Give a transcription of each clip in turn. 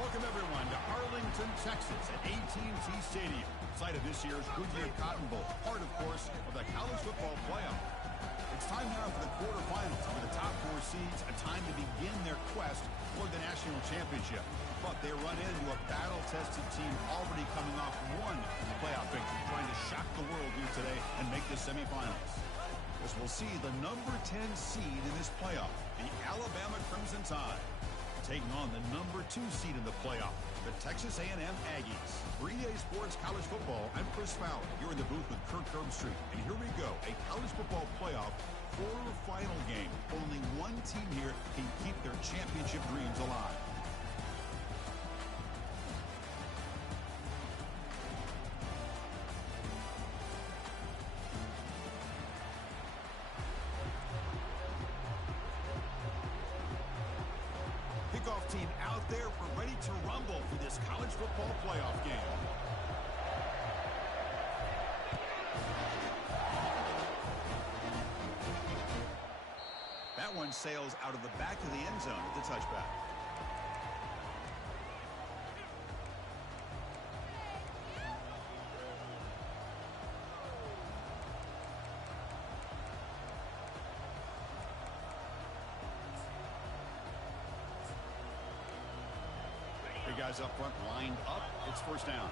Welcome, everyone, to Arlington, Texas at AT&T Stadium, site of this year's Goodyear Cotton Bowl, part, of course, of the college football playoff. It's time now for the quarterfinals for the top 4 seeds, a time to begin their quest for the national championship. But they run into a battle-tested team already coming off one playoff victory, trying to shock the world here today and make the semifinals. As we'll see the number 10 seed in this playoff, the Alabama Crimson Tide, taking on the number 2 seed in the playoff, the Texas A&M Aggies. For EA Sports College Football, I'm Chris Fowler. You're in the booth with Kirk Herbstreit. And here we go, a college football playoff quarterfinal game. Only one team here can keep their championship dreams alive. Kickoff team out there. We're ready to rumble for this college football playoff game. That one sails out of the back of the end zone with the touchback. Three guys up front lined up. It's first down.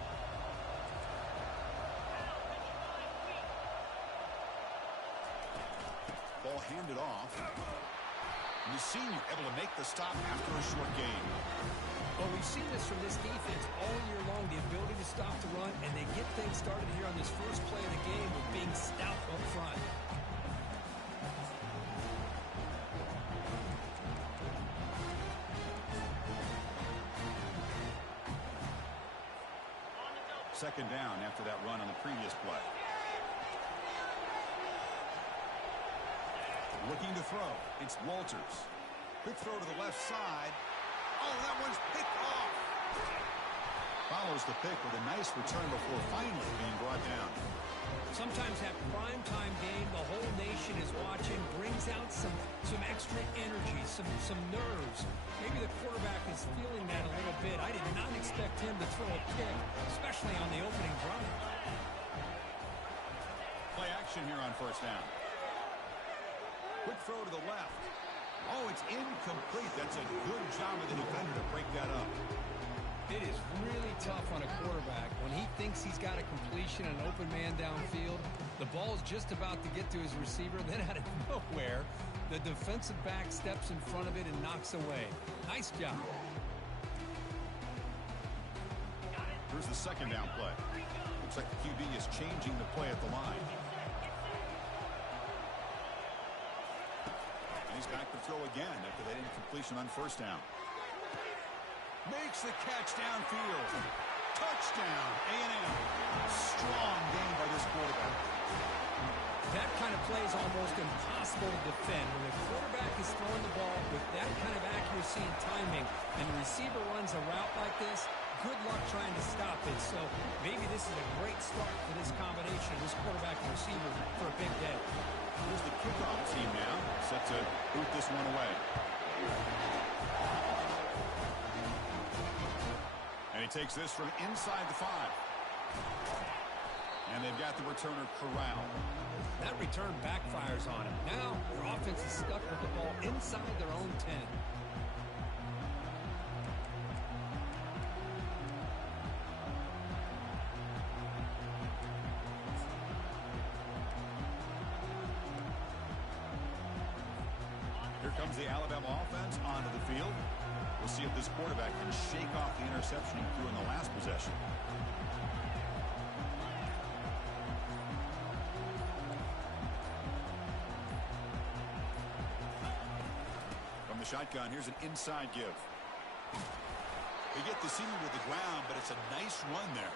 Ball handed off. And the senior able to make the stop after a short gain. Well, we've seen this from this defense all year long, the ability to stop the run, and they get things started here on this first play of the game with being stout up front. Second down after that run on the previous play. Looking to throw. It's Walters. Quick throw to the left side. Oh, that one's picked off. Follows the pick with a nice return before finally being brought down. Sometimes that primetime game, the whole nation is watching, brings out some extra energy, some nerves. Maybe the quarterback is feeling that a little bit. I did not expect him to throw a pick, especially on the opening drive. Play action here on first down. Quick throw to the left. Oh, it's incomplete. That's a good job of the defender to break that up. It is really tough on a quarterback when he thinks he's got a completion and an open man downfield. The ball is just about to get to his receiver. Then out of nowhere, the defensive back steps in front of it and knocks away. Nice job. Here's the second down play. Looks like the QB is changing the play at the line. And he's back to throw again after that incompletion on first down. Makes the catch downfield. Touchdown, A&M. Strong game by this quarterback. That kind of play is almost impossible to defend. When the quarterback is throwing the ball with that kind of accuracy and timing, and the receiver runs a route like this, good luck trying to stop it. So maybe this is a great start for this combination, this quarterback and receiver, for a big day. Here's the kickoff team now, set to boot this one away. And he takes this from inside the 5. And they've got the returner corralled. That return backfires on him. Now their offense is stuck with the ball inside their own 10. Here comes the Alabama offense onto the field. We'll see if this quarterback can shake off the interception he threw in the last possession. From the shotgun, here's an inside give. They get the senior to the ground, but it's a nice run there.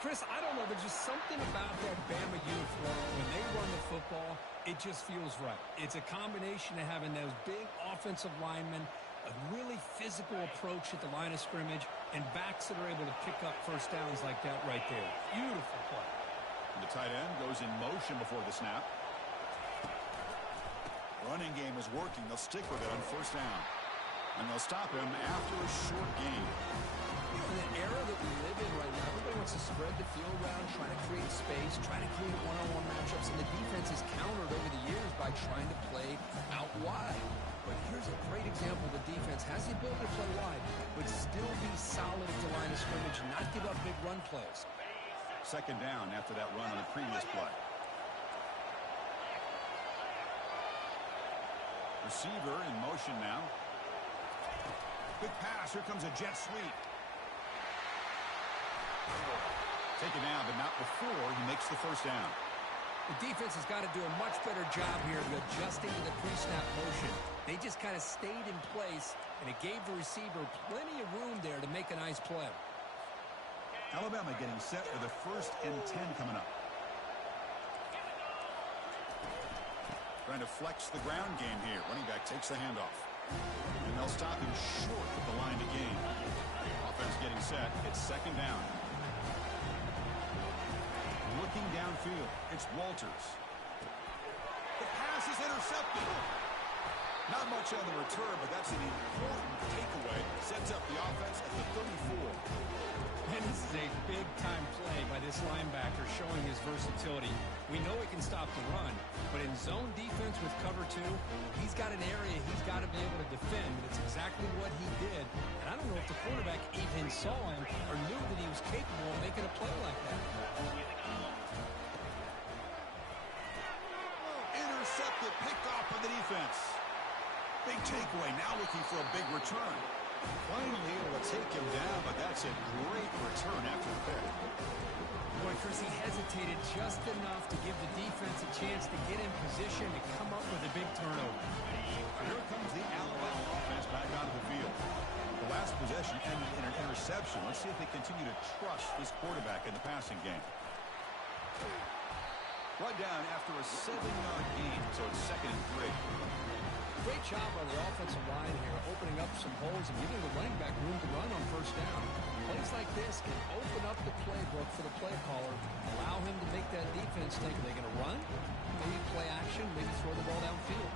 Chris, I don't know. There's just something about that Bama uniform. When they run the football, it just feels right. It's a combination of having those big offensive linemen, a really physical approach at the line of scrimmage, and backs that are able to pick up first downs like that right there. Beautiful play. And the tight end goes in motion before the snap. Running game is working. They'll stick with it on first down. And they'll stop him after a short gain. You know, in the era that we live in right now, everybody wants to spread the field around, try to create space, try to create one-on-one matchups, and the defense has countered over the years by trying to play out wide. But here's a great example. The defense has the ability to play wide, but still be solid at the line of scrimmage, not give up big run plays. Second down after that run on the previous play. Receiver in motion now. Big pass. Here comes a jet sweep. Taken down, but not before he makes the first down. The defense has got to do a much better job here of adjusting to the pre-snap motion. They just kind of stayed in place, and it gave the receiver plenty of room there to make a nice play. Alabama getting set for the 1st and 10 coming up. Trying to flex the ground game here. Running back takes the handoff. And they'll stop him short of the line to gain. Offense getting set. It's second down. Looking downfield, it's Walters. The pass is intercepted. Not much on the return, but that's an important takeaway. Sets up the offense at the 34. And this is a big-time play by this linebacker showing his versatility. We know he can stop the run, but in zone defense with cover 2, he's got an area he's got to be able to defend. It's exactly what he did. And I don't know if the quarterback even saw him or knew that he was capable of making a play like that. Intercepted, picked off by the defense. Big takeaway, now looking for a big return. Finally able to take him down, but that's a great return after the pick. Boy, Chris, he hesitated just enough to give the defense a chance to get in position to come up with a big turnover. Here comes the Alabama offense back onto the field. The last possession ended in an interception. Let's see if they continue to trust this quarterback in the passing game. Run down after a 7-yard gain, so it's 2nd and 3. Great job on the offensive line here, opening up some holes and giving the running back room to run on first down. Plays like this can open up the playbook for the play caller, allow him to make that defense think, are they going to run? Maybe play action, maybe throw the ball downfield.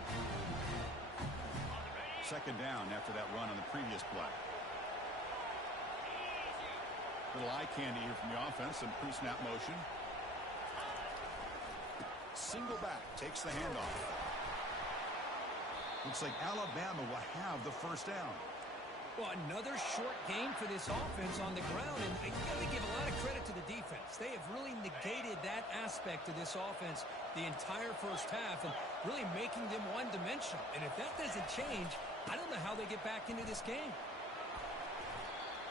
Second down after that run on the previous play. Little eye candy here from the offense and pre-snap motion. Single back, takes the handoff. Looks like Alabama will have the first down. Well, another short gain for this offense on the ground, and I got to give a lot of credit to the defense. They have really negated that aspect of this offense the entire first half and really making them one-dimensional. And if that doesn't change, I don't know how they get back into this game.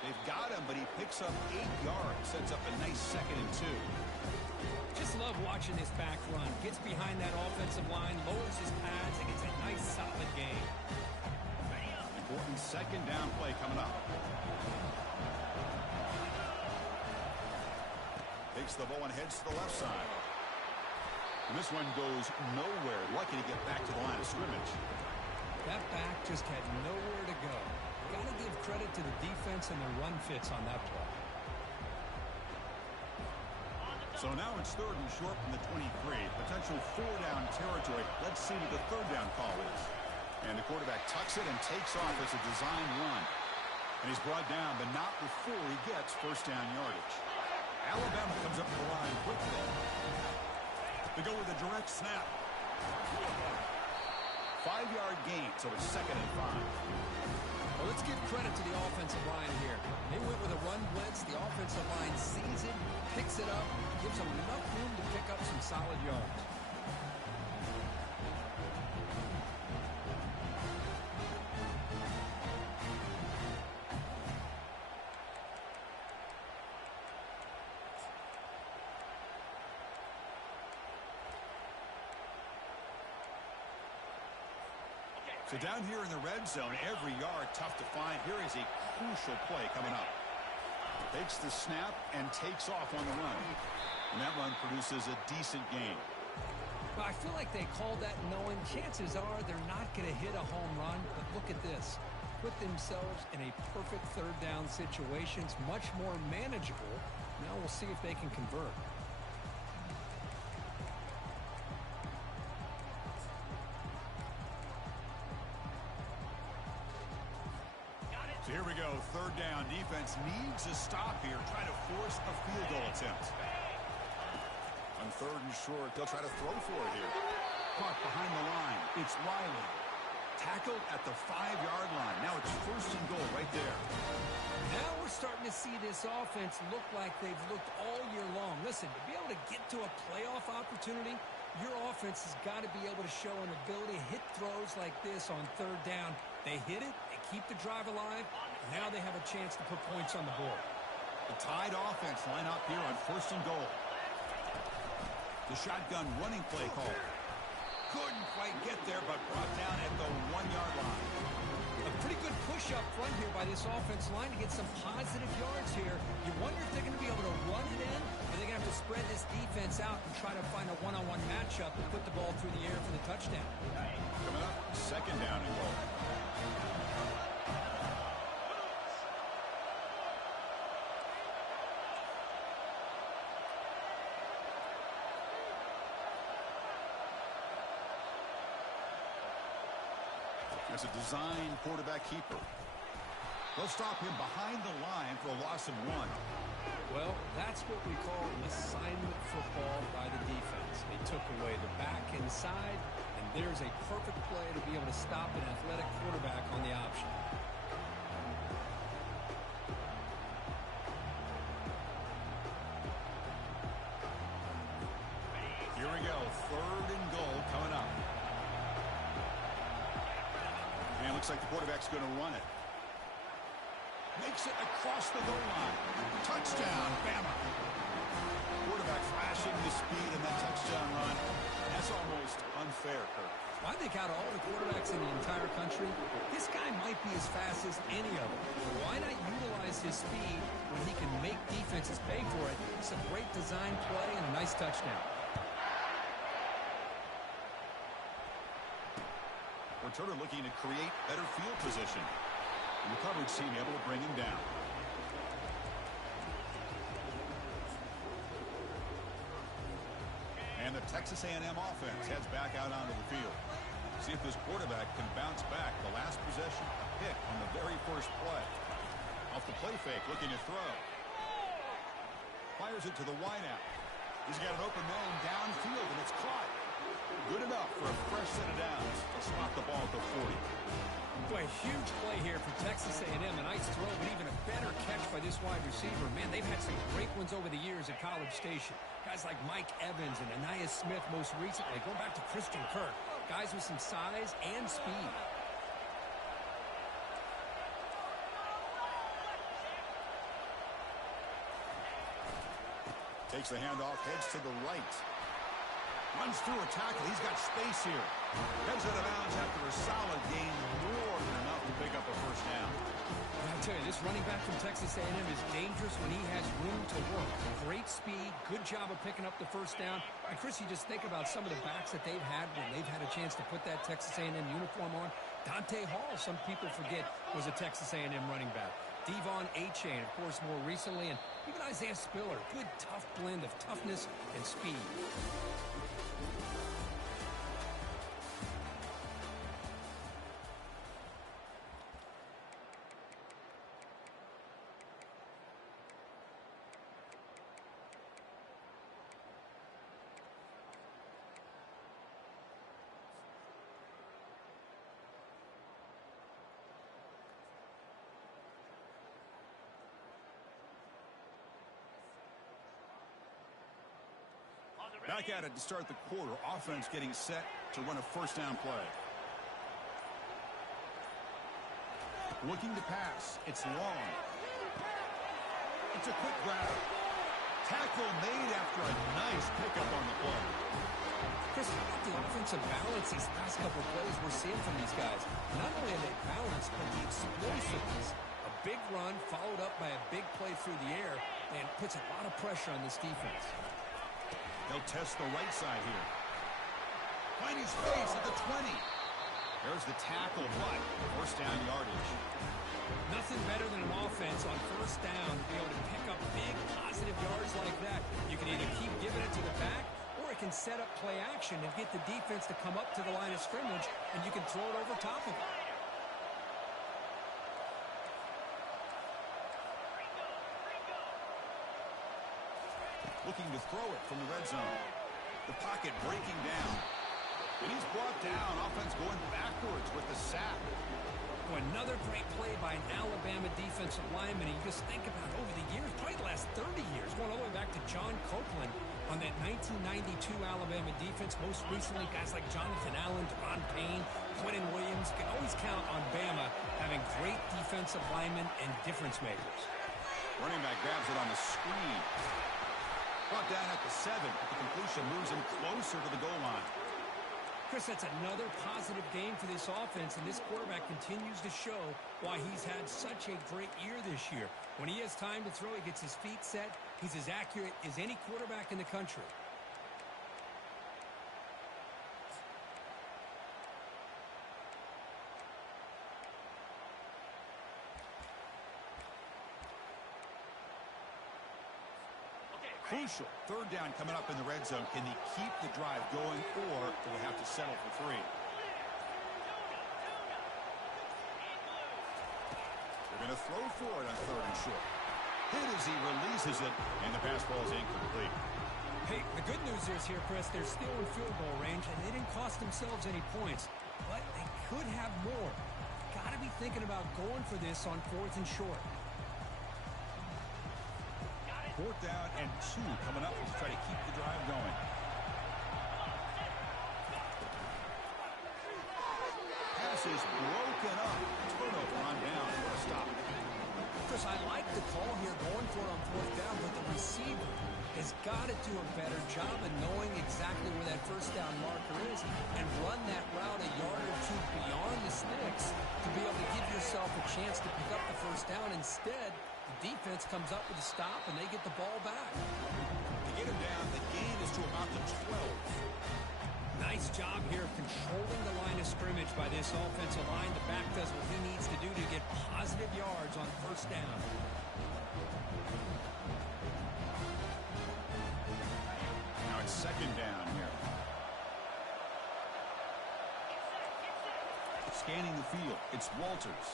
They've got him, but he picks up 8 yards, sets up a nice 2nd and 2. Just love watching this back run. Gets behind that offensive line, lowers his pads, and gets a nice solid gain. Important second down play coming up. Takes the ball and heads to the left side. And this one goes nowhere. Lucky to get back to the line of scrimmage. That back just had nowhere to go. Got to give credit to the defense and their run fits on that play. So now it's 3rd and short from the 23. Potential 4-down territory. Let's see what the 3rd down call is. And the quarterback tucks it and takes off as a design run. And he's brought down, but not before he gets first down yardage. Alabama comes up the line quickly. They go with a direct snap. 5-yard gain, so it's 2nd and 5. Well, let's give credit to the offensive line here. They went with a run blitz. The offensive line sees it, picks it up, gives them enough room to pick up some solid yards. So down here in the red zone, every yard tough to find. Here is a crucial play coming up. Takes the snap and takes off on the run. And that run produces a decent gain. Well, I feel like they called that knowing chances are they're not going to hit a home run. But look at this. Put themselves in a perfect 3rd down situation. It's much more manageable. Now we'll see if they can convert. So here we go, third down. Defense needs a stop here. Try to force a field goal attempt. On third and short, they'll try to throw for it here. Caught behind the line. It's Riley. Tackled at the 5-yard line. Now it's first and goal right there. Now we're starting to see this offense look like they've looked all year long. Listen, to be able to get to a playoff opportunity, your offense has got to be able to show an ability to hit throws like this on third down. They hit it, they keep the drive alive, and now they have a chance to put points on the board. The tied offense line up here on first and goal. The shotgun running play call. Couldn't quite get there, but brought down at the 1-yard line. A pretty good push up front here by this offense line to get some positive yards here. You wonder if they're going to be able to run it in, or they're going to have to spread this defense out and try to find a one-on-one matchup and put the ball through the air for the touchdown. Coming up, second down and goal. As a design quarterback keeper. They'll stop him behind the line for a loss of 1. Well, that's what we call an assignment football by the defense. They took away the back inside, and there's a perfect play to be able to stop an athletic quarterback on the option. Here we go, third and goal coming up. And it looks like the quarterback's going to run it. Makes it across the goal line. Touchdown, Bama. Quarterback flashing the speed in that touchdown run. That's almost unfair, Kirk. I think out of all the quarterbacks in the entire country, this guy might be as fast as any of them. Why not utilize his speed when he can make defenses pay for it? It's a great design play and a nice touchdown. Returner looking to create better field position. And the coverage team able to bring him down. And the Texas A&M offense heads back out onto the field. See if this quarterback can bounce back. The last possession, pick on the very first play. Off the play fake, looking to throw. Fires it to the wideout. He's got an open man downfield, and it's caught. Good enough for a fresh set of downs to spot the ball at the 40. Boy, huge play here for Texas A&M. A nice throw, but even a better catch by this wide receiver. Man, they've had some great ones over the years at College Station. Guys like Mike Evans and Anais Smith most recently. Going back to Christian Kirk. Guys with some size and speed. Takes the handoff, heads to the right. Runs through a tackle. He's got space here. Heads out of bounds after a solid gain. More than enough to pick up a first down. I tell you, this running back from Texas A&M is dangerous when he has room to work. Great speed, good job of picking up the first down. And Chris, you just think about some of the backs that they've had when they've had a chance to put that Texas A&M uniform on. Dante Hall, some people forget, was a Texas A&M running back. Devon Achane, of course, more recently. And even Isaiah Spiller, good tough blend of toughness and speed. Back at it to start the quarter. Offense getting set to run a first down play. Looking to pass. It's long. It's a quick grab. Tackle made after a nice pickup on the play. Chris, how about the offensive balance these past couple of plays we're seeing from these guys? Not only are they balanced, but the explosiveness. A big run followed up by a big play through the air and puts a lot of pressure on this defense. They'll test the right side here. Finding space at the 20. There's the tackle, but first down yardage. Nothing better than an offense on first down to be able to pick up big positive yards like that. You can either keep giving it to the back, or it can set up play action and get the defense to come up to the line of scrimmage, and you can throw it over top of it. looking to throw it from the red zone. The pocket breaking down. And he's brought down. Offense going backwards with the sack. Another great play by an Alabama defensive lineman. And you just think about over the years, probably the last 30 years, going all the way back to John Copeland on that 1992 Alabama defense. Most recently, guys like Jonathan Allen, Deron Payne, Quentin Williams. You can always count on Bama having great defensive linemen and difference makers. Running back grabs it on the screen. Brought down at the 7. The completion moves him closer to the goal line. Chris, that's another positive game for this offense, and this quarterback continues to show why he's had such a great year this year. When he has time to throw, he gets his feet set. He's as accurate as any quarterback in the country. Crucial. Third down coming up in the red zone. Can he keep the drive going, or do we have to settle for 3? They're going to throw for it on 3rd and short. Hit as he releases it, and the pass ball is incomplete. Hey, the good news is here, Chris, they're still in field goal range, and they didn't cost themselves any points, but they could have more. Got to be thinking about going for this on 4th and short. 4th down and 2 coming up to try to keep the drive going. Pass is broken up. Turnover on down. What a stop. Chris, I like the call here going for it on 4th down, but the receiver has got to do a better job of knowing exactly where that 1st down marker is and run that route a yard or 2 beyond the sticks to be able to give yourself a chance to pick up the 1st down. Instead, the defense comes up with a stop, and they get the ball back. To get him down, the gain is to about the 12. Nice job here of controlling the line of scrimmage by this offensive line. The back does what he needs to do to get positive yards on 1st down. Now it's 2nd down here. Scanning the field. It's Walters.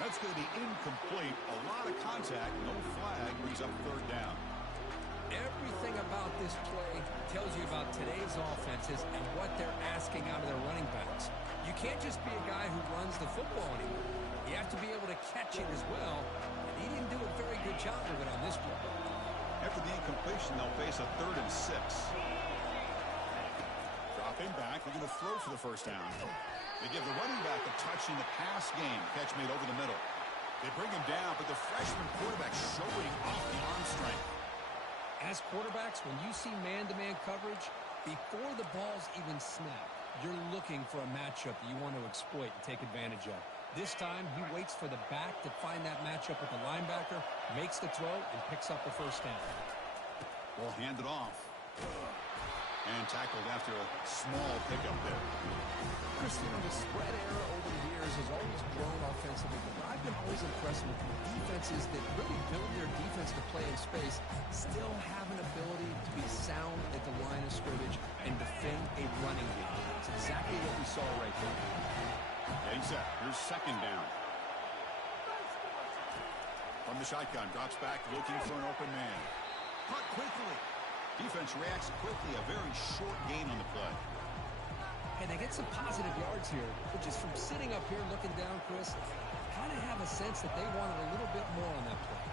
That's going to be incomplete. A lot of contact. No flag. Brings up 3rd down. Everything about this play tells you about today's offenses and what they're asking out of their running backs. You can't just be a guy who runs the football anymore. You have to be able to catch it as well. And he didn't do a very good job of it on this play. After the incompletion, they'll face a 3rd and 6. Dropping back. They're going to throw for the 1st down. They give the running back a touch in the pass game. Catch made over the middle. They bring him down, but the freshman quarterback showing off the arm strength. As quarterbacks, when you see man-to-man coverage, before the ball's even snapped, you're looking for a matchup that you want to exploit and take advantage of. This time, he waits for the back to find that matchup with the linebacker, makes the throw, and picks up the 1st down. Ball handed off. And tackled after a small pickup there. Chris, the spread era over the years has always grown offensively, but I've been always impressed with the defenses that really build their defense to play in space, still have an ability to be sound at the line of scrimmage and defend a running game. It's exactly what we saw right there. Getting set. Here's 2nd down. From the shotgun, drops back, looking for an open man. Caught quickly. Defense reacts quickly. A very short gain on the play. And they get some positive yards here, but just from sitting up here looking down, Chris, kind of have a sense that they wanted a little bit more on that play.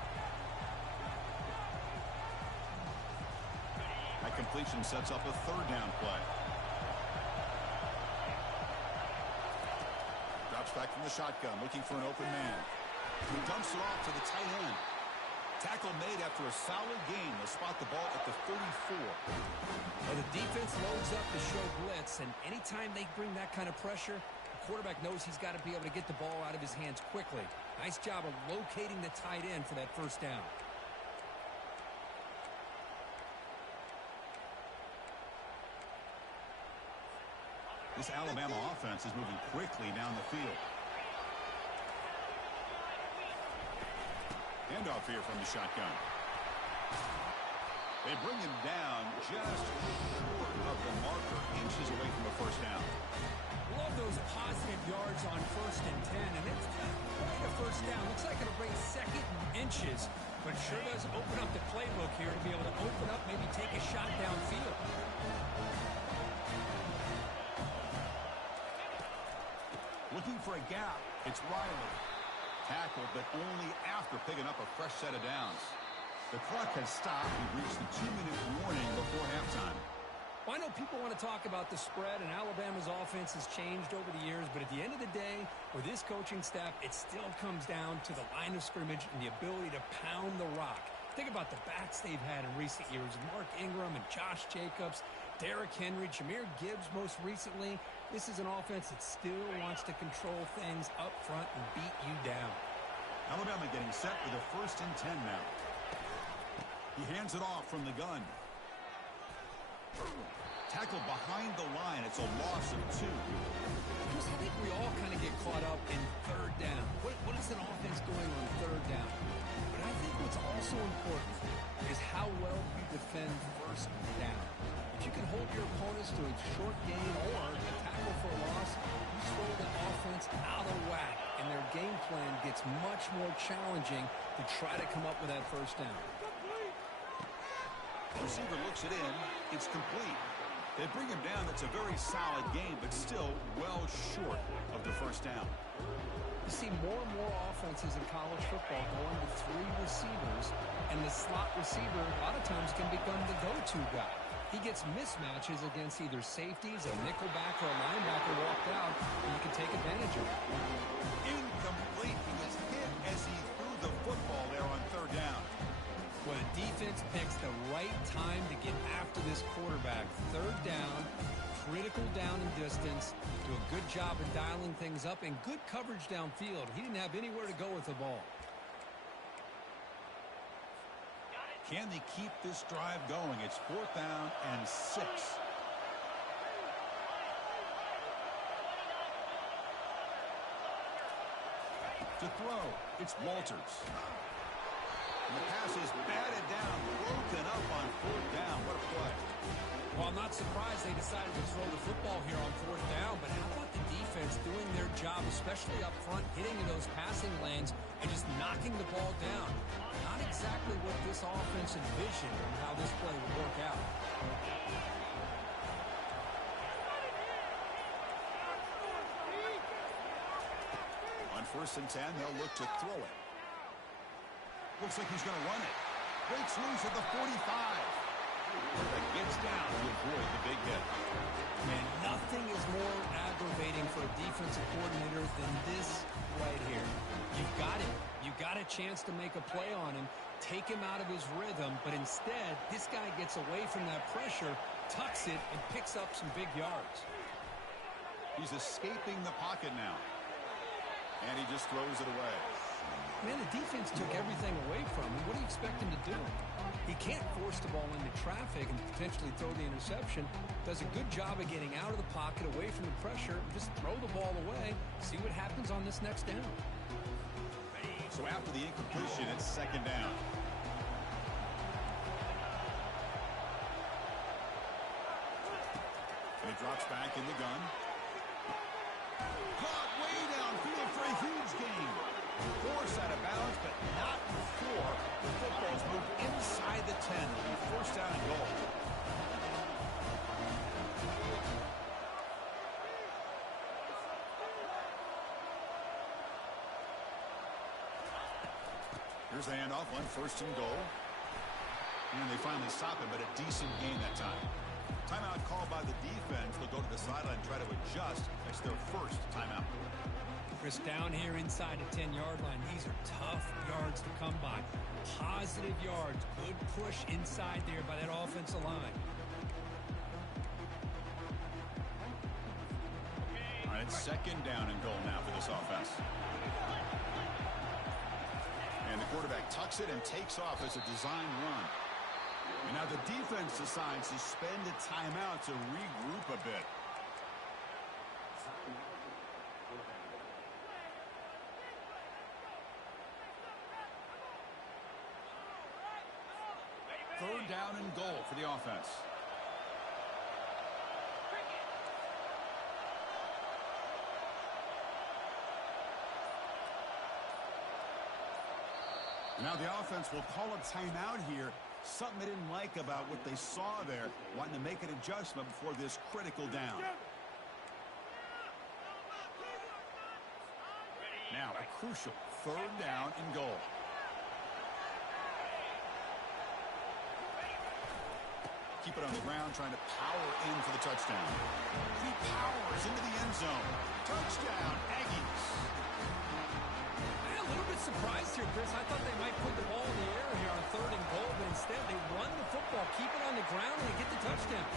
That completion sets up a 3rd down play. Drops back from the shotgun, looking for an open man. He dumps it off to the tight end. Tackle made after a solid gain. They'll spot the ball at the 34. Well, the defense loads up to show blitz, and anytime they bring that kind of pressure, the quarterback knows he's got to be able to get the ball out of his hands quickly. Nice job of locating the tight end for that 1st down. This Alabama offense is moving quickly down the field. Handoff here from the shotgun. They bring him down just short of the marker, inches away from the 1st down. Love those positive yards on 1st and 10, and it's quite a 1st down. Looks like it'll bring 2nd and inches, but sure does open up the playbook here to be able to open up, maybe take a shot downfield. Looking for a gap. It's Riley. Tackled, but only after picking up a fresh set of downs. The clock has stopped. We've reached the 2-minute warning before halftime. Well, I know people want to talk about the spread, and Alabama's offense has changed over the years, but at the end of the day, with this coaching staff, it still comes down to the line of scrimmage and the ability to pound the rock. Think about the backs they've had in recent years, Mark Ingram and Josh Jacobs, Derrick Henry, Jahmyr Gibbs most recently. This is an offense that still wants to control things up front and beat you down. Alabama getting set for the 1st and 10 now. He hands it off from the gun. Tackled behind the line. It's a loss of 2. I think we all kind of get caught up in third down. What is an offense doing on third down? But I think what's also important is how well you defend first down. If you can hold your opponents to a short gain or a tackle for a loss, you throw the offense out of whack, and their game plan gets much more challenging to try to come up with that first down. Receiver looks it in. It's complete. They bring him down. That's a very solid game, but still well short of the first down. You see more and more offenses in college football going with 3 receivers, and the slot receiver a lot of times can become the go-to guy. He gets mismatches against either safeties, a nickelback, or a linebacker walked out, and you can take advantage of it. Incomplete. He was hit as he threw the football there on third down. Well, the defense picks the right time to get after this quarterback. Third down, critical down and distance. Do a good job of dialing things up and good coverage downfield. He didn't have anywhere to go with the ball. Can they keep this drive going? It's 4th down and 6. To throw, it's Walters. And the pass is batted down, broken up on 4th down. What a play. Well, I'm not surprised they decided to throw the football here on 4th down, but how about the defense doing their job, especially up front, hitting in those passing lanes and just knocking the ball down? Not exactly what this offense envisioned and how this play would work out. On 1st and 10, they'll look to throw it. Looks like he's going to run it. Breaks loose at the 45. That gets down to avoid the big hit. Man, nothing is more aggravating for a defensive coordinator than this right here. You've got him. You got a chance to make a play on him, take him out of his rhythm, but instead, this guy gets away from that pressure, tucks it, and picks up some big yards. He's escaping the pocket now. And he just throws it away. Man, the defense took everything away from him. What do you expect him to do? He can't force the ball into traffic and potentially throw the interception. Does a good job of getting out of the pocket, away from the pressure, and just throw the ball away. See what happens on this next down. So after the incompletion, it's 2nd down. And he drops back in the gun. Caught way downfield for a huge gain. Force out of bounds, but not before the football's moved inside the 10. It'll be 1st down and goal. Here's the handoff on 1st and goal. And they finally stop it, but a decent gain that time. Timeout called by the defense. They'll go to the sideline and try to adjust. That's their 1st timeout. Chris, down here inside the 10-yard line, these are tough yards to come by. Positive yards, good push inside there by that offensive line. All right, it's 2nd down and goal now for this offense. And the quarterback tucks it and takes off as a design run. And now the defense decides to spend a timeout to regroup a bit. Third down and goal for the offense. Now the offense will call a timeout here. Something they didn't like about what they saw there, wanting to make an adjustment before this critical down. Now a crucial 3rd down and goal. Keep it on the ground, trying to power in for the touchdown. He powers into the end zone. Touchdown, Aggies. A little bit surprised here, Chris. I thought they might put the ball in the air here on 3rd and goal, but instead they run the football, keep it on the ground, and they get the touchdown.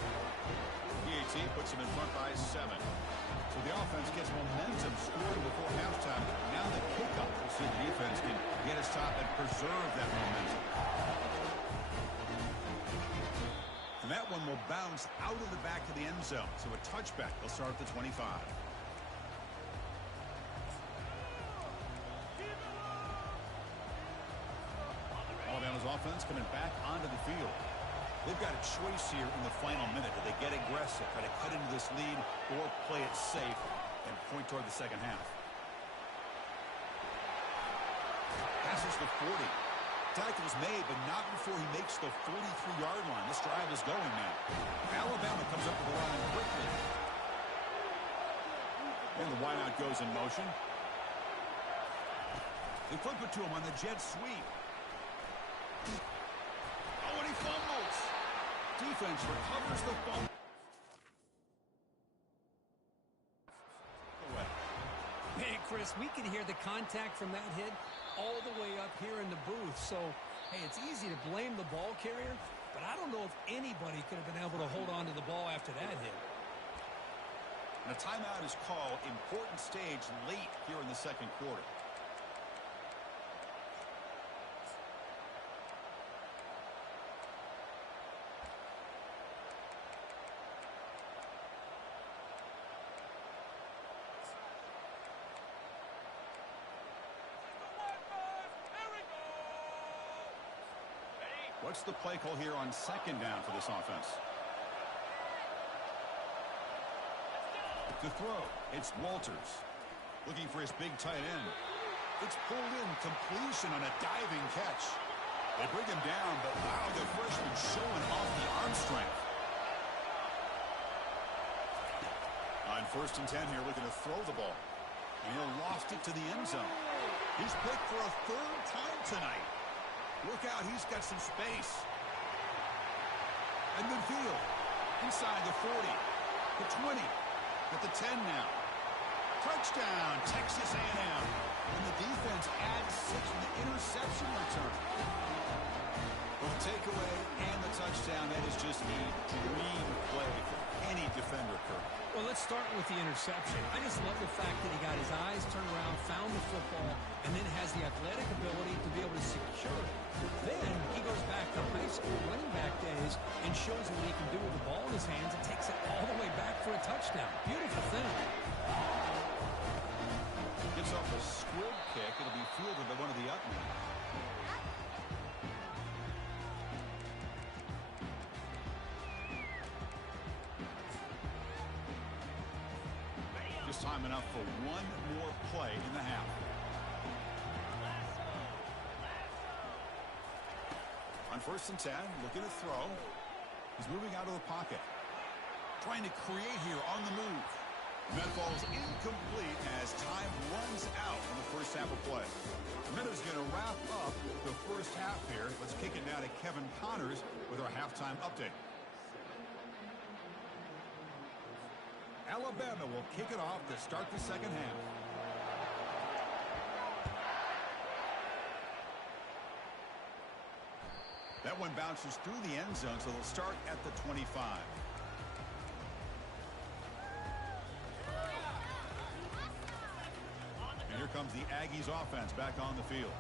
PAT puts them in front by 7. So the offense gets momentum scoring before halftime. Now the kickoff. We'll see if the defense can get a stop and preserve that momentum. And that one will bounce out of the back of the end zone. So a touchback. They'll start at the 25. Alabama's offense coming back onto the field. They've got a choice here in the final minute. Do they get aggressive, try to cut into this lead, or play it safe and point toward the second half? Passes the 40. Tackle's made, but not before he makes the 43-yard line. This drive is going now. Alabama comes up to the line quickly. And the wideout goes in motion. They flip it to him on the jet sweep. Oh, and he fumbles. Defense recovers the fumble. Hey, Chris, we can hear the contact from that hit all the way up here in the booth. So, hey, it's easy to blame the ball carrier, but I don't know if anybody could have been able to hold on to the ball after that hit. And a timeout is called. Important stage late here in the second quarter. What's the play call here on 2nd down for this offense? To throw, it's Walters. Looking for his big tight end. It's pulled in, completion on a diving catch. They bring him down, but wow, the freshman showing off the arm strength. On 1st and 10 here, looking to throw the ball. And he'll loft it to the end zone. He's picked for a 3rd time tonight. Look out, he's got some space. And midfield. Inside the 40. The 20. At the 10 now. Touchdown, Texas A&M. And the defense adds 6 with the interception return. Well, the takeaway and the touchdown, that is just a dream play for any defender, Kirk. Well, let's start with the interception. I just love the fact that he got his eyes turned around, found the football, and then has the athletic ability to be able to secure it. Then he goes back to high school running back days and shows what he can do with the ball in his hands and takes it all the way back for a touchdown. Beautiful thing. Gets off a squib kick. It'll be fielded by one of the upmen. Just time enough for one more play in the half. On 1st and 10, looking to throw. He's moving out of the pocket. Trying to create here on the move. And that ball's incomplete as time runs out in the first half of play. Minuta's going to wrap up the first half here. Let's kick it now to Kevin Connors with our halftime update. Alabama will kick it off to start the second half. That one bounces through the end zone, so they'll start at the 25. And here comes the Aggies offense back on the field.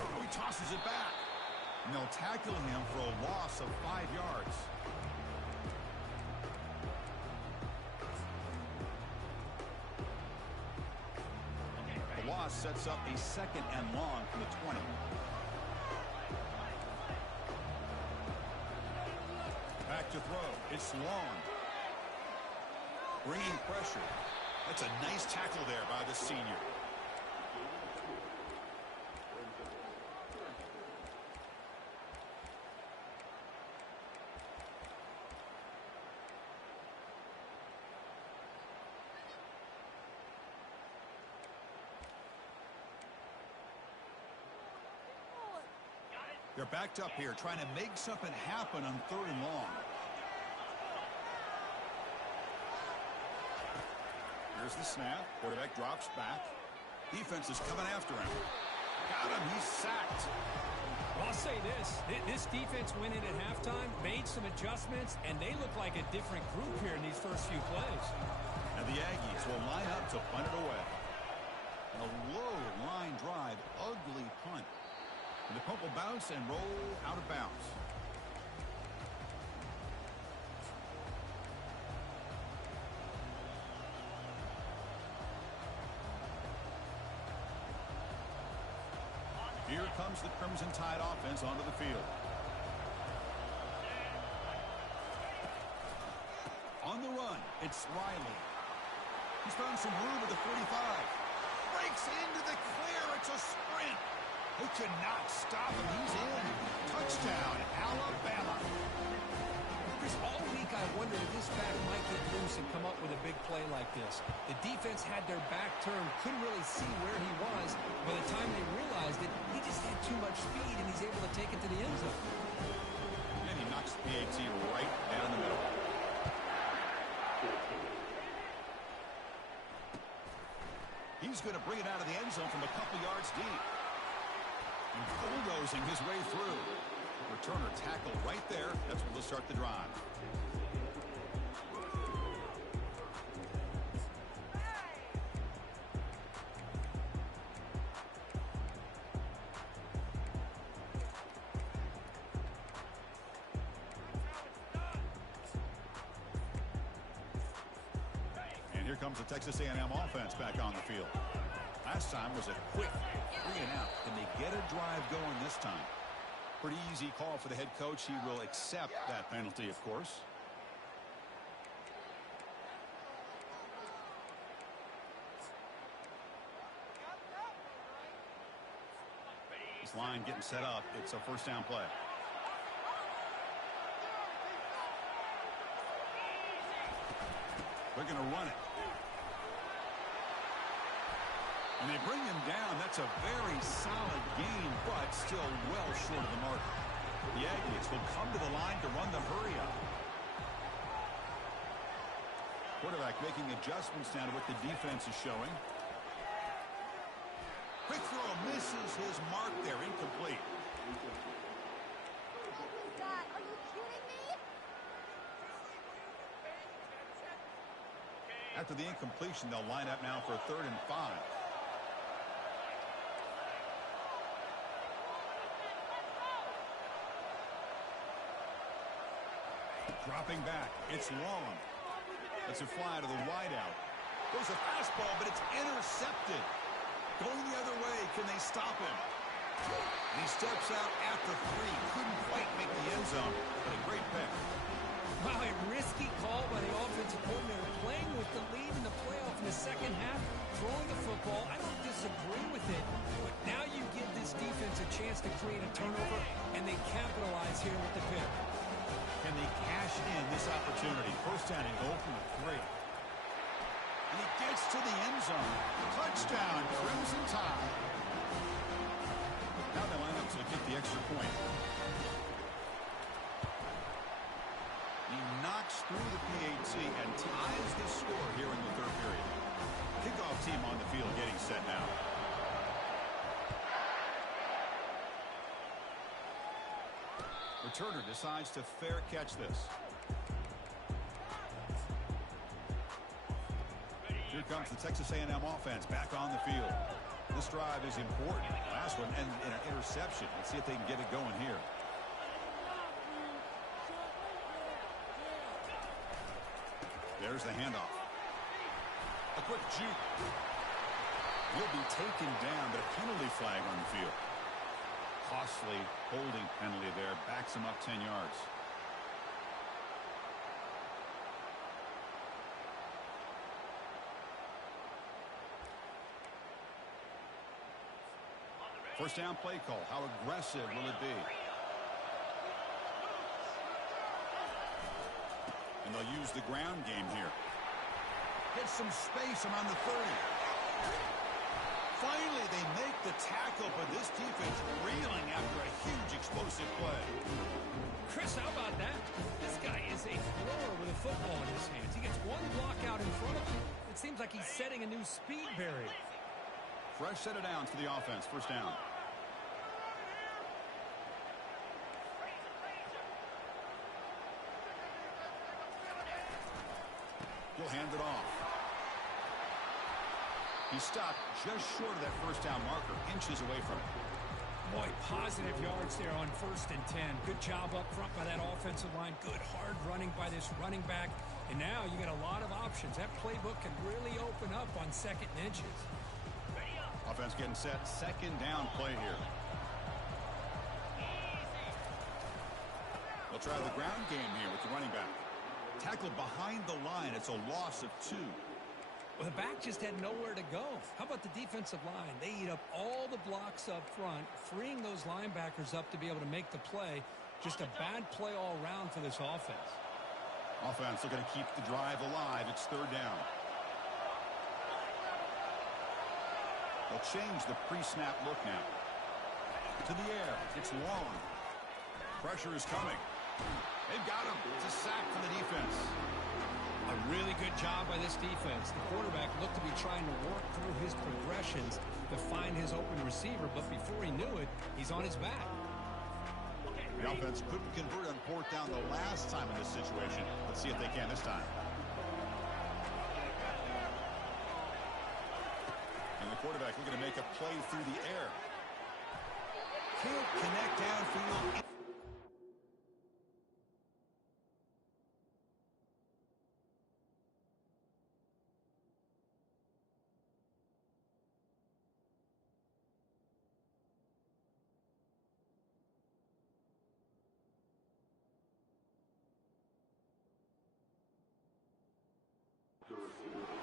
Oh, he tosses it back. And they'll tackle him for a loss of 5 yards. The loss sets up a 2nd and long from the 20. Back to throw. It's long. Bringing pressure. That's a nice tackle there by the senior. They're backed up here, trying to make something happen on 3rd and long. Here's the snap. Quarterback drops back. Defense is coming after him. Got him. He's sacked. Well, I'll say this. This defense went in at halftime, made some adjustments, and they look like a different group here in these first few plays. And the Aggies will line up to punt it away. And a low line drive, ugly punt. And the punt will bounce and roll out of bounds. Here comes the Crimson Tide offense onto the field. On the run, it's Riley. He's found some room at the 45. Breaks into the clear. It's a sprint. Who could not stop him? He's in. Touchdown, Alabama. Chris, all week I wondered if this back might get loose and come up with a big play like this. The defense had their back turned, couldn't really see where he was. By the time they realized it, he just had too much speed, and he's able to take it to the end zone. And he knocks the PAT right down the middle. He's going to bring it out of the end zone from a couple yards deep. And bulldozing his way through. Returner tackled right there. That's what will start the drive. And here comes the Texas A&M offense back on the field. Last time was a quick 3 and out. Can they get a drive going this time? Pretty easy call for the head coach. He will accept that penalty, of course. This line getting set up. It's a first down play. They're going to run it. And they bring him down. That's a very solid gain, but still well short of the mark. The Aggies will come to the line to run the hurry-up. Quarterback making adjustments now to what the defense is showing. Quick throw misses his mark there, incomplete. Are you kidding me? After the incompletion, they'll line up now for a 3rd and 5. Dropping back. It's long. It's a fly to the wideout. Goes a fastball, but it's intercepted. Going the other way. Can they stop him? And he steps out at the 3. Couldn't quite make the end zone, but a great pick. Wow, a risky call by the offensive coordinator, playing with the lead in the playoff in the second half, throwing the football. I don't disagree with it, but now you give this defense a chance to create a turnover, and they capitalize here with the pick. Can they cash in this opportunity? First down and goal from the 3. And he gets to the end zone. Touchdown, Crimson Tide. Now they line up to get the extra point. He knocks through the PAT and ties the score here in the 3rd period. Kickoff team on the field getting set now. Returner decides to fair catch this. Here comes the Texas A&M offense back on the field. This drive is important. Last one and an interception. Let's see if they can get it going here. There's the handoff. A quick juke. He'll be taken down, but a penalty flag on the field. Costly holding penalty there. Backs him up 10 yards. First down play call. How aggressive will it be? And they'll use the ground game here. Get some space around the 30. Finally, they make the tackle, but this defense reeling after a huge explosive play. Chris, how about that? This guy is a thrower with a football in his hands. He gets one block out in front of him. It seems like he's setting a new speed barrier. Fresh set of downs for the offense. First down. He'll hand it off. He stopped just short of that first down marker, inches away from it. Boy, positive yards there on 1st and 10. Good job up front by that offensive line. Good hard running by this running back. And now you got a lot of options. That playbook can really open up on 2nd and inches. Offense getting set. Second down play here. They'll try the ground game here with the running back. Tackled behind the line. It's a loss of 2. Well, the back just had nowhere to go. How about the defensive line? They eat up all the blocks up front, freeing those linebackers up to be able to make the play. Just a bad play all around for this offense. Offense looking to keep the drive alive. It's 3rd down. They'll change the pre-snap look now. To the air. It's long. Pressure is coming. They've got him. It's a sack for the defense. A really good job by this defense. The quarterback looked to be trying to work through his progressions to find his open receiver, but before he knew it, he's on his back. The offense couldn't convert on 4th down the last time in this situation. Let's see if they can this time. And the quarterback looking to make a play through the air. Can't connect downfield.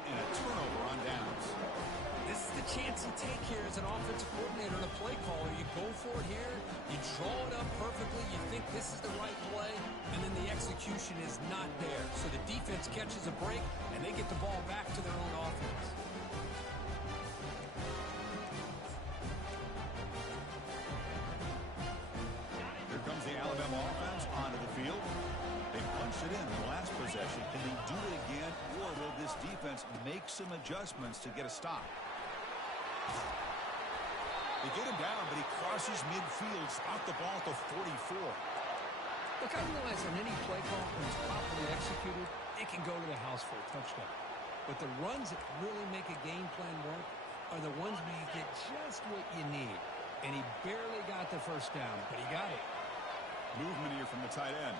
And a turnover on downs. This is the chance you take here as an offensive coordinator and a play caller. You go for it here, you draw it up perfectly, you think this is the right play, and then the execution is not there. So the defense catches a break, and they get the ball back to their own offense. Here comes the Alabama offense onto the field. They punched it in the last possession. Can they do it again, or will this defense make some adjustments to get a stop? They get him down, but he crosses midfield, spot the ball at the 44. Look, I realize on any play call, when it's properly executed, it can go to the house for a touchdown. But the runs that really make a game plan work are the ones where you get just what you need. And he barely got the first down, but he got it. Movement here from the tight end.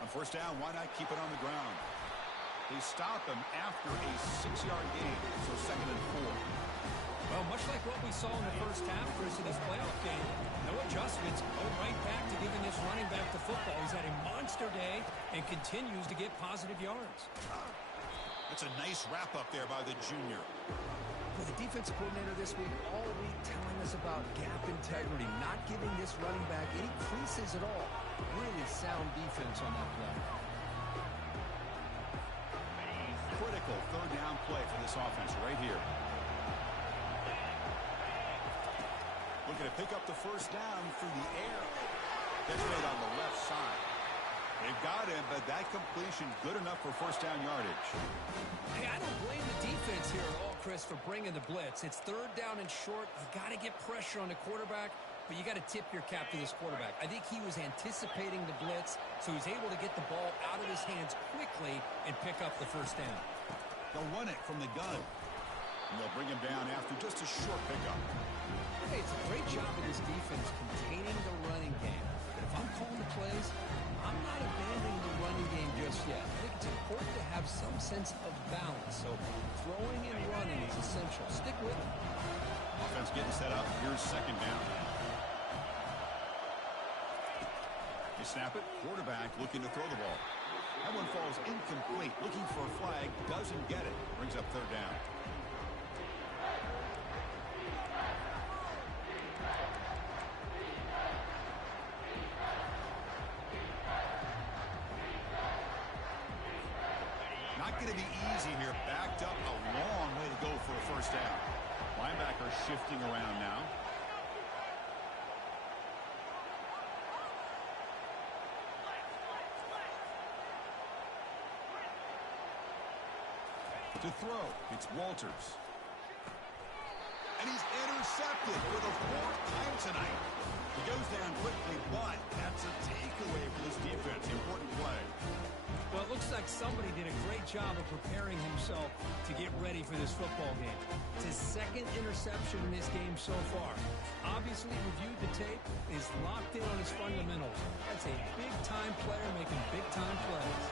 On 1st down, why not keep it on the ground? They stop him after a 6-yard gain, so 2nd and 4. Well, much like what we saw in the first half, Chris, of this playoff game, no adjustments, go right back to giving this running back the football. He's had a monster day and continues to get positive yards. That's a nice wrap-up there by the junior. Well, the defensive coordinator this week all week telling us about gap integrity, not giving this running back any creases at all. Really sound defense on that play. Critical 3rd down play for this offense right here. Looking to pick up the first down through the air. That's made on the left side. They've got him, but that completion good enough for 1st down yardage. Hey, I don't blame the defense here at all, Chris, for bringing the blitz. It's 3rd down and short. You got to get pressure on the quarterback, but you got to tip your cap to this quarterback. I think he was anticipating the blitz, so he's able to get the ball out of his hands quickly and pick up the 1st down. They'll run it from the gun, and they'll bring him down after just a short pickup. Hey, it's a great job of this defense containing the running game. But if I'm calling the plays, I'm not abandoning the running game just yet. I think it's important to have some sense of balance. So throwing and running is essential. Stick with it. Offense getting set up. Here's 2nd down. They snap it. Quarterback looking to throw the ball. That one falls incomplete. Looking for a flag. Doesn't get it. Brings up 3rd down. going to be easy here. Backed up a long way to go for a first down. Linebacker shifting around now. To throw, it's Walters. And he's intercepted for the 4th time tonight. He goes down quickly, but that's a takeaway for this defense. Important play. Well, it looks like somebody did a great job of preparing himself to get ready for this football game. It's his 2nd interception in this game so far. Obviously reviewed the tape, is locked in on his fundamentals. That's a big-time player making big-time plays.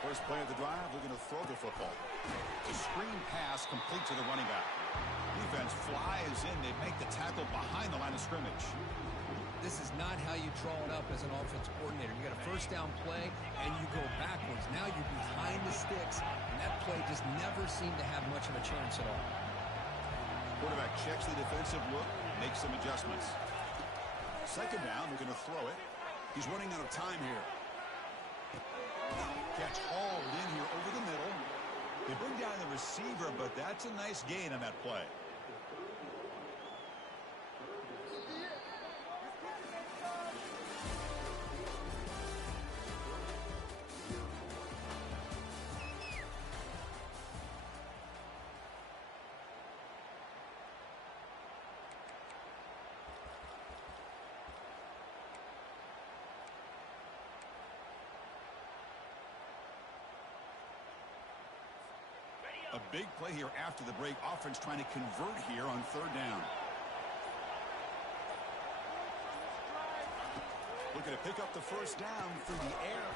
First play of the drive, we're going to throw the football. A screen pass complete to the running back. Defense flies in. They make the tackle behind the line of scrimmage. This is not how you draw it up as an offensive coordinator. You got a first down play, and you go backwards. Now you're behind the sticks, and that play just never seemed to have much of a chance at all. Quarterback checks the defensive look, makes some adjustments. Second down, they're going to throw it. He's running out of time here. Catch hauled in here over the middle. They bring down the receiver, but that's a nice gain on that play. A big play here after the break. Offense trying to convert here on 3rd down. Looking to pick up the first down through the air.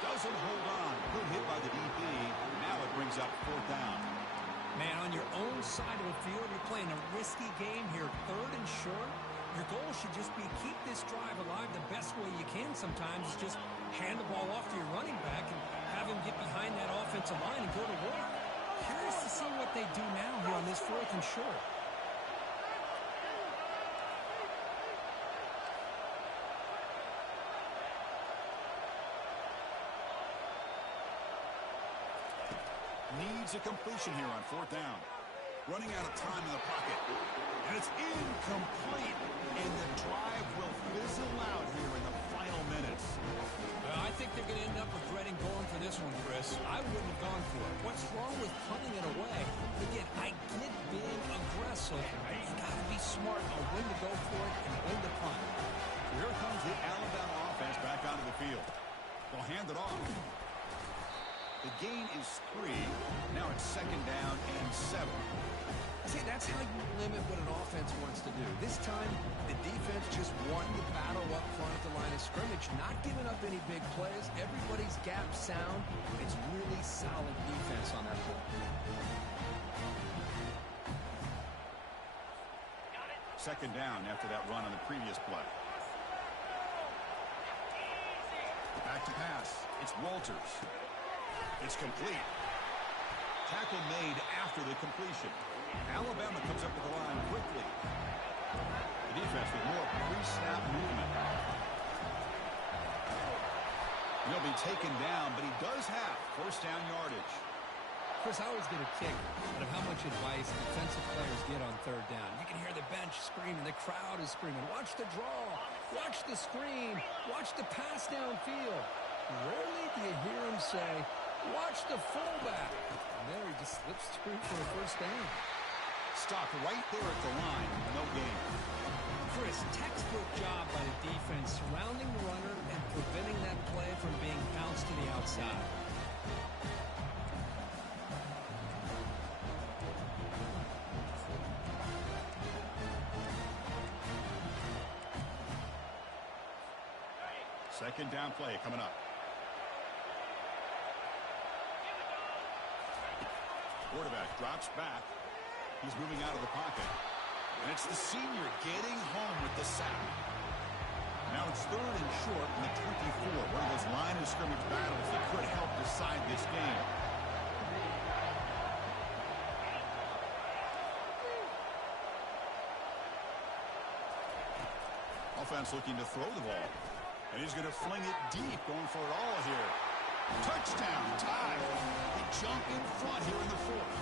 Doesn't hold on. Good hit by the DB. Now it brings up 4th down. Man, on your own side of the field, you're playing a risky game here. 3rd and short. Your goal should just be keep this drive alive the best way you can sometimes. Is just hand the ball off to your running back and have him get behind that offensive line and go to work. Curious to see what they do now here on this 4th and short. Needs a completion here on 4th down. Running out of time in the pocket. And it's incomplete. And the drive will fizzle out here in the final minutes. I think they're going to end up regretting going for this one, Chris. I wouldn't have gone for it. What's wrong with punting it away? Again, I get being aggressive. You got to be smart on when to go for it and when to punt. Here comes the Alabama offense back onto the field. They'll hand it off. The gain is 3. Now it's 2nd down and 7. See, that's how you limit what an offense wants to do. This time, the defense just won the battle up front at the line of scrimmage, not giving up any big plays. Everybody's gap sound. It's really solid defense on that play. Second down after that run on the previous play. Back to pass. It's Walters. It's complete. Tackle made after the completion. Alabama comes up with the line quickly. The defense with more pre-snap movement. He'll be taken down, but he does have first down yardage. Chris, I always get a kick out of how much advice defensive players get on 3rd down. You can hear the bench screaming. The crowd is screaming. Watch the draw. Watch the screen. Watch the pass downfield. Rarely do you hear him say, watch the fullback. And there he just slips through for a first down. Stopped right there at the line. No gain. Chris, textbook job by the defense surrounding the runner and preventing that play from being bounced to the outside. Second down play coming up. Quarterback drops back. He's moving out of the pocket. And it's the senior getting home with the sack. Now it's 3rd and short in the 24. One of those line of scrimmage battles that could help decide this game. Offense looking to throw the ball. And he's going to fling it deep, going for it all here. Touchdown, tied. They jump in front here in the fourth.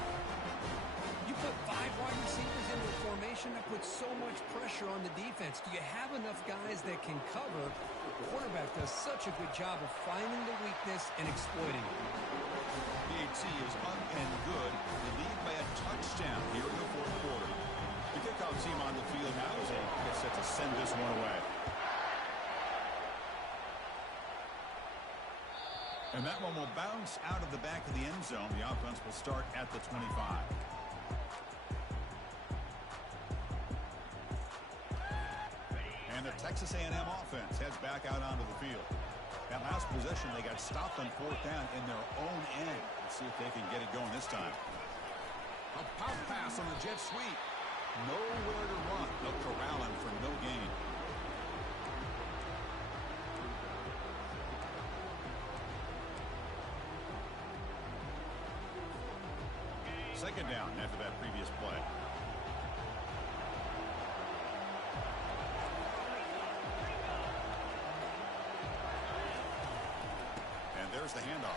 You put 5 wide receivers into a formation that puts so much pressure on the defense. Do you have enough guys that can cover? The quarterback does such a good job of finding the weakness and exploiting it. PAT is up and good. They lead by a touchdown here in the fourth quarter. The kickoff team on the field now as they get set to send this one away. And that one will bounce out of the back of the end zone. The offense will start at the 25. And the Texas A&M offense heads back out onto the field. That last possession, they got stopped on fourth down in their own end. Let's see if they can get it going this time. A pop pass on the jet sweep. Nowhere to run. They'll corral him for no gain. Second down after that previous play. And there's the handoff.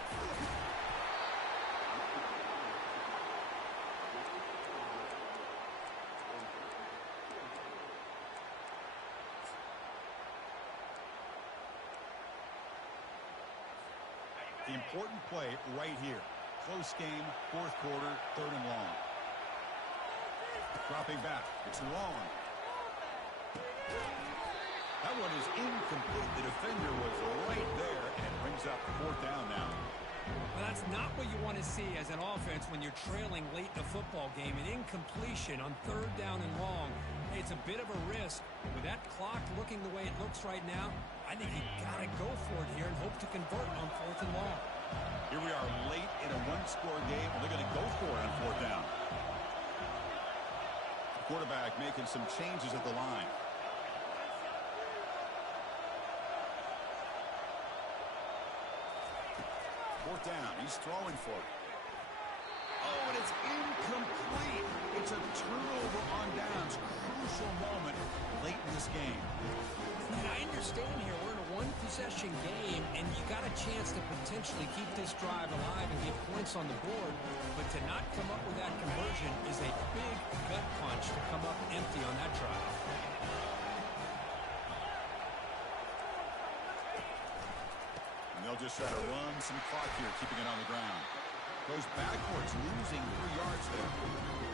The important play right here. Close game, fourth quarter, 3rd and long. Dropping back. It's long. That one is incomplete. The defender was right there and brings up 4th down now. Well, that's not what you want to see as an offense when you're trailing late in the football game. An incompletion on 3rd down and long. Hey, it's a bit of a risk. With that clock looking the way it looks right now, I think you got to go for it here and hope to convert on 4th and long. Here we are late in a one-score game. They're going to go for it on 4th down. Quarterback making some changes at the line. Fourth down. He's throwing for it. Oh, and it's incomplete. It's a turnover on downs. Crucial moment late in this game. And I understand here we're in a one-possession game, and you got a chance to potentially keep this drive alive and get points on the board. But to not come up with that conversion is a big gut punch to come up empty on that drive. And they'll just try to run some clock here, keeping it on the ground. Goes backwards, losing 3 yards there.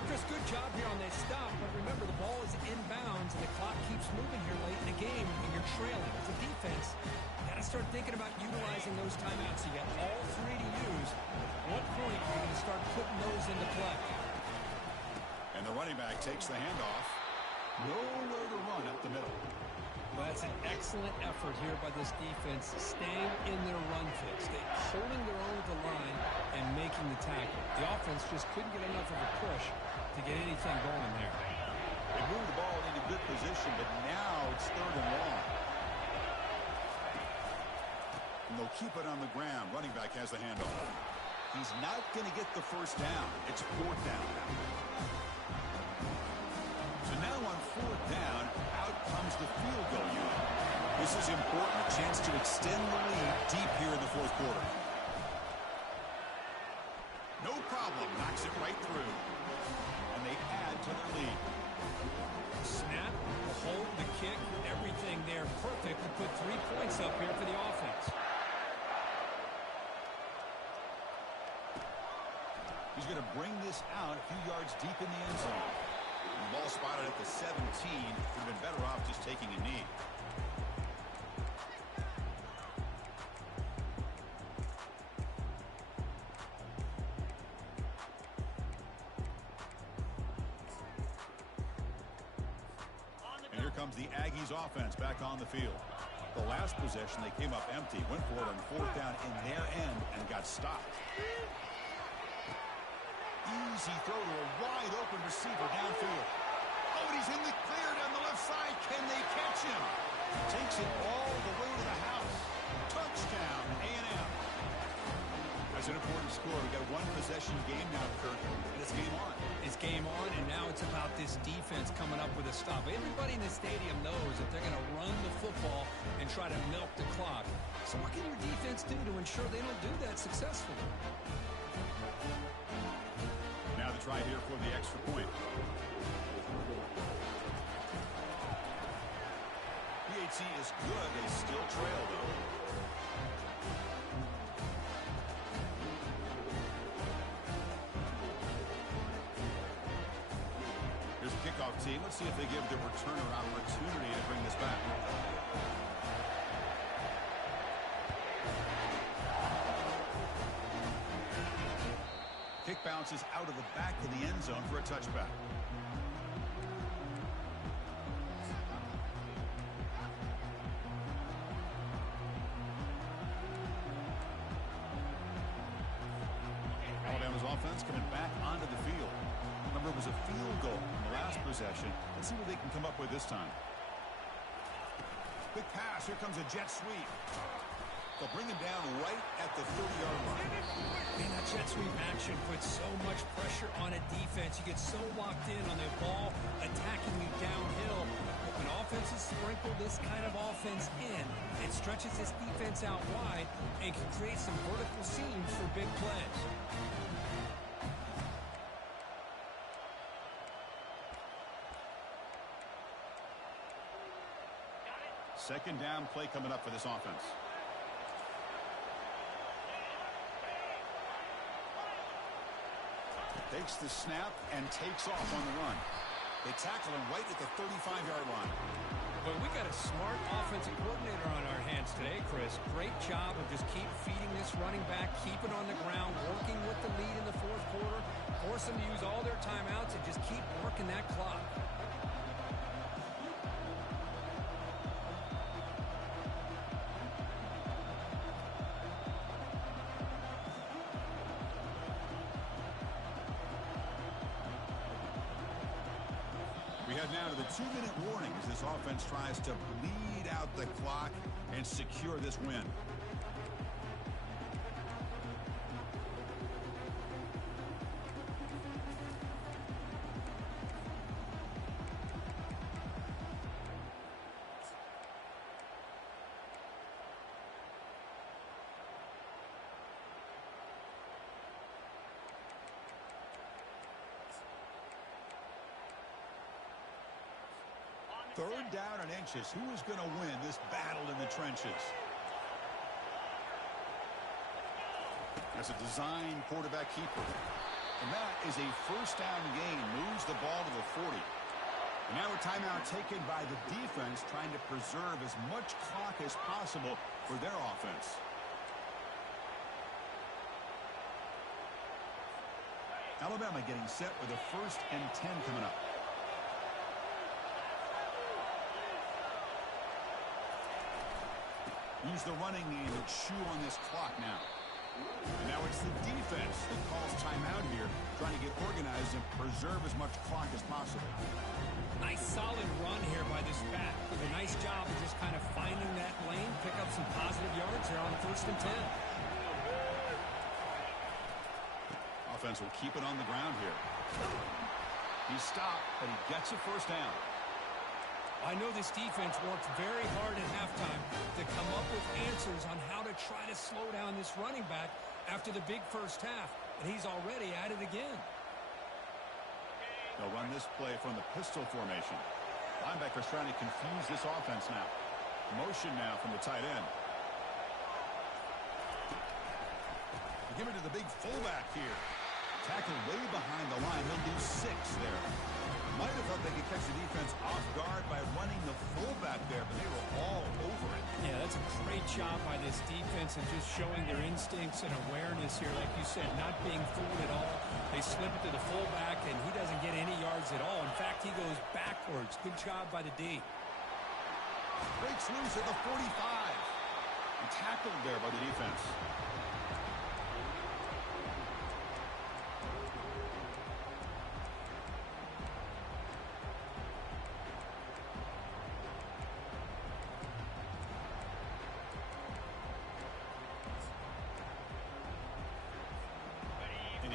Chris, good job here on that stop, but remember the ball is inbounds and the clock keeps moving here late in the game and you're trailing. As a defense, you got to start thinking about utilizing those timeouts. You got all 3 to use. At what point are you going to start putting those into play? And the running back takes the handoff. Nowhere to run up the middle. Well, that's an excellent effort here by this defense, staying in their run fix, holding their own with the line and making the tackle. The offense just couldn't get enough of a push to get anything going there. They moved the ball into good position, but now it's 3rd and long. And they'll keep it on the ground. Running back has the handoff. He's not going to get the first down. It's 4th down. So now on 4th down, out comes the field goal unit. This is important. A chance to extend the lead deep here in the fourth quarter. No problem. Knocks it right through. And they add to their lead. Snap, the hold, the kick, everything there perfect to put 3 points up here for the offense. He's going to bring this out a few yards deep in the end zone. And the ball spotted at the 17. Would have been better off just taking a knee. And here comes the Aggies offense back on the field. The last possession, they came up empty, went for it on 4th down in their end and got stopped. Easy throw to a wide open receiver downfield. Oh, and he's in the clear down the left side. Can they catch him? Takes it all the way to the house. Touchdown, A&M. As It's an important score. We've got one possession game now, Kirk, and it's game on. It's game on, and now it's about this defense coming up with a stop. Everybody in the stadium knows that they're going to run the football and try to milk the clock. So what can your defense do to ensure they don't do that successfully? Now the try here for the extra point. PAT is good. They still trail, though. Here's the kickoff team. Let's see if they give the returner opportunity to bring this back. Kick bounces out of the back of the end zone for a touchback. Alabama's offense coming back onto the field. Remember, it was a field goal in the last possession. Let's see what they can come up with this time. Big pass. Here comes a jet sweep. They'll bring him down right at the 30-yard line. Man, that jet sweep action puts so much pressure on a defense. You get so locked in on the ball attacking you downhill. But when offenses sprinkle this kind of offense in, it stretches this defense out wide and can create some vertical seams for big plays. Second down play coming up for this offense. Takes the snap and takes off on the run. They tackle him right at the 35-yard line. But we got a smart offensive coordinator on our hands today, Chris. Great job of just keep feeding this running back, keep it on the ground, working with the lead in the fourth quarter, force them to use all their timeouts and just keep working that clock. We head now to the 2-minute warning as this offense tries to bleed out the clock and secure this win. Third down and inches. Who is going to win this battle in the trenches? That's a design quarterback keeper. And that is a first down gain. Moves the ball to the 40. And now a timeout taken by the defense, trying to preserve as much clock as possible for their offense. Alabama getting set with a 1st and 10 coming up. Use the running game to chew on this clock now. And now it's the defense that calls timeout here, trying to get organized and preserve as much clock as possible. Nice solid run here by this back. Did a nice job of just kind of finding that lane, pick up some positive yards here on 1st and 10. Offense will keep it on the ground here. He's stopped, but he gets a first down. I know this defense worked very hard at halftime to come up with answers on how to try to slow down this running back after the big first half, and he's already at it again. They'll run this play from the pistol formation. Linebackers trying to confuse this offense now. Motion now from the tight end. Give it to the big fullback here. Tackled way behind the line. He'll lose 6 there. Might have thought they could catch the defense off guard by running the fullback there, but they were all over it. Yeah, that's a great job by this defense and just showing their instincts and awareness here. Like you said, not being fooled at all. They slip it to the fullback, and he doesn't get any yards at all. In fact, he goes backwards. Good job by the D. Breaks loose at the 45. And tackled there by the defense.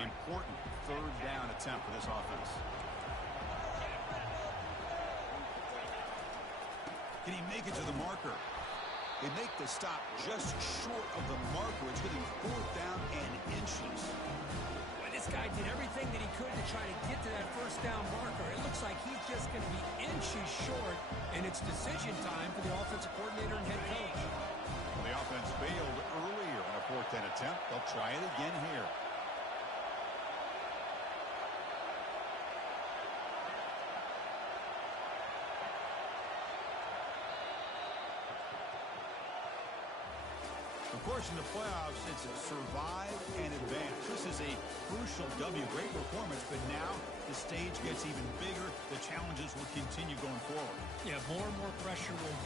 important third down attempt for this offense. Can he make it to the marker? They make the stop just short of the marker. It's getting fourth down and inches. Well, this guy did everything that he could to try to get to that first down marker. It looks like he's just going to be inches short, and it's decision time for the offensive coordinator and head coach. Well, the offense failed earlier on a fourth down attempt. They'll try it again here. Of course, in the playoffs, it's survive and advance. This is a crucial W. Great performance, but now the stage gets even bigger. The challenges will continue going forward. Yeah, more and more pressure will